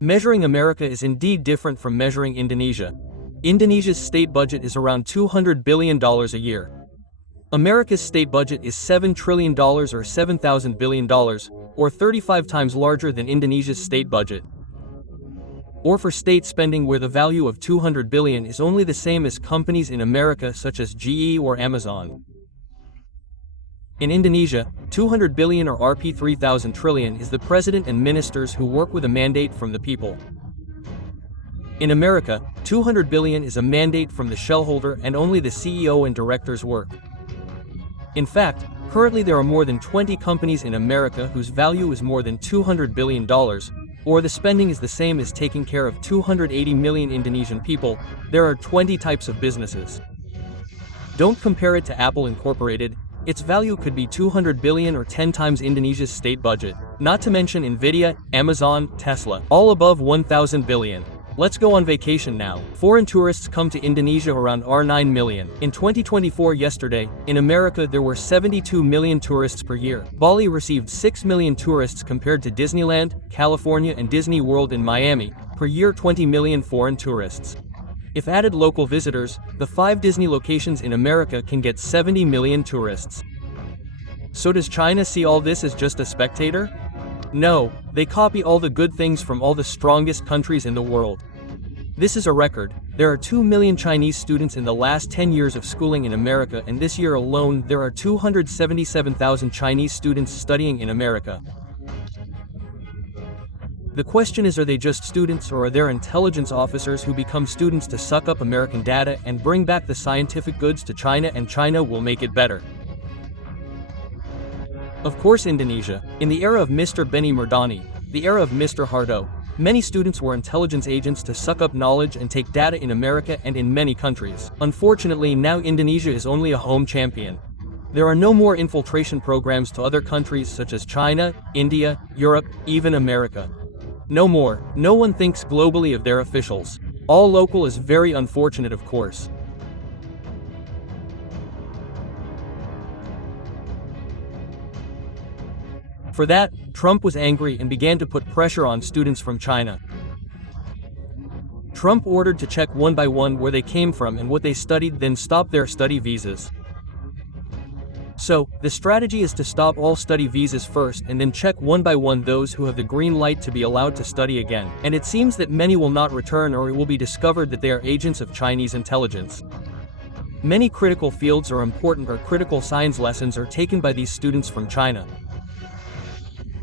Measuring America is indeed different from measuring Indonesia. Indonesia's state budget is around $200 billion a year. America's state budget is $7 trillion or $7,000 billion, or 35 times larger than Indonesia's state budget. Or for state spending where the value of $200 billion is only the same as companies in America such as GE or Amazon. In Indonesia, $200 billion or Rp 3,000 trillion is the president and ministers who work with a mandate from the people. In America, $200 billion is a mandate from the shareholder and only the CEO and directors work. In fact, currently there are more than 20 companies in America whose value is more than $200 billion, or the spending is the same as taking care of 280 million Indonesian people. There are 20 types of businesses. Don't compare it to Apple Incorporated. Its value could be $200 billion or 10 times Indonesia's state budget. Not to mention Nvidia, Amazon, Tesla, all above $1,000 billion. Let's go on vacation now. Foreign tourists come to Indonesia around 9 million. In 2024 yesterday, in America there were 72 million tourists per year. Bali received 6 million tourists compared to Disneyland, California and Disney World in Miami, per year 20 million foreign tourists. If added local visitors, the 5 Disney locations in America can get 70 million tourists. So does China see all this as just a spectator? No, they copy all the good things from all the strongest countries in the world. This is a record. There are 2 million Chinese students in the last 10 years of schooling in America, and this year alone there are 277,000 Chinese students studying in America. The question is, are they just students or are there intelligence officers who become students to suck up American data and bring back the scientific goods to China, and China will make it better? Of course, Indonesia. In the era of Mr. Benny Murdani, the era of Mr. Hardo, many students were intelligence agents to suck up knowledge and take data in America and in many countries. Unfortunately, now Indonesia is only a home champion. There are no more infiltration programs to other countries such as China, India, Europe, even America. No more. No one thinks globally of their officials. All local is very unfortunate, of course. For that, Trump was angry and began to put pressure on students from China. Trump ordered to check one by one where they came from and what they studied, then stop their study visas. So, the strategy is to stop all study visas first and then check one by one those who have the green light to be allowed to study again. And it seems that many will not return, or it will be discovered that they are agents of Chinese intelligence. Many critical fields or important or critical science lessons are taken by these students from China.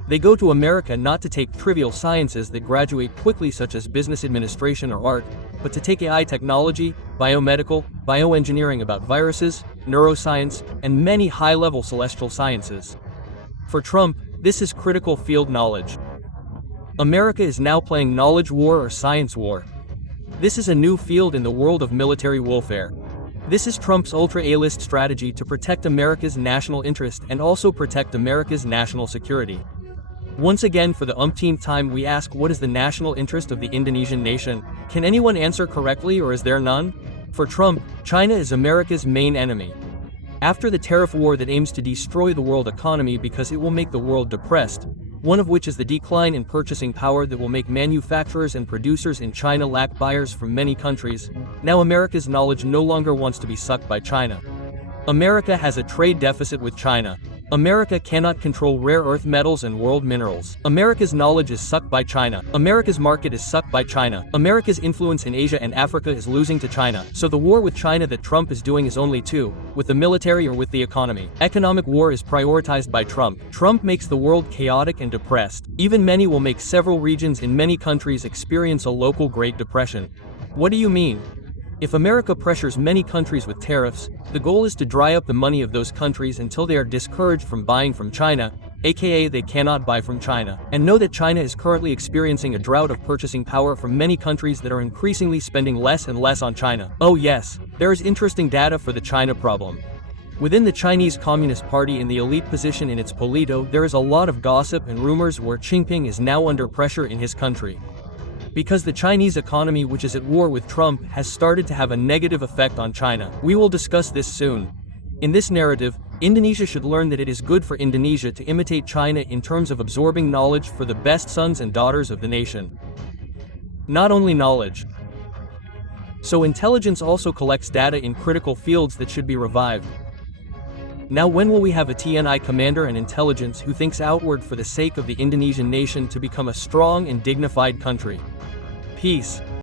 They go to America not to take trivial sciences that graduate quickly such as business administration or art, but to take AI technology, biomedical, bioengineering about viruses, neuroscience, and many high-level celestial sciences. For Trump, this is critical field knowledge. America is now playing knowledge war or science war. This is a new field in the world of military warfare. This is Trump's ultra A-list strategy to protect America's national interest and also protect America's national security. Once again, for the umpteenth time, we ask, what is the national interest of the Indonesian nation? Can anyone answer correctly, or is there none? For Trump, China is America's main enemy. After the tariff war that aims to destroy the world economy because it will make the world depressed, one of which is the decline in purchasing power that will make manufacturers and producers in China lack buyers from many countries, now America's knowledge no longer wants to be sucked by China. America has a trade deficit with China. America cannot control rare earth metals and world minerals. America's knowledge is sucked by China. America's market is sucked by China. America's influence in Asia and Africa is losing to China. So the war with China that Trump is doing is only two, with the military or with the economy. Economic war is prioritized by Trump. Trump makes the world chaotic and depressed. Even many will make several regions in many countries experience a local Great Depression. What do you mean? If America pressures many countries with tariffs, the goal is to dry up the money of those countries until they are discouraged from buying from China, aka they cannot buy from China. And know that China is currently experiencing a drought of purchasing power from many countries that are increasingly spending less and less on China. Oh yes, there is interesting data for the China problem. Within the Chinese Communist Party, in the elite position in its Polito, there is a lot of gossip and rumors where Jinping is now under pressure in his country. Because the Chinese economy, which is at war with Trump, has started to have a negative effect on China. We will discuss this soon. In this narrative, Indonesia should learn that it is good for Indonesia to imitate China in terms of absorbing knowledge for the best sons and daughters of the nation. not only knowledge. So intelligence also collects data in critical fields that should be revived. Now when will we have a TNI commander and intelligence who thinks outward for the sake of the Indonesian nation to become a strong and dignified country? Peace.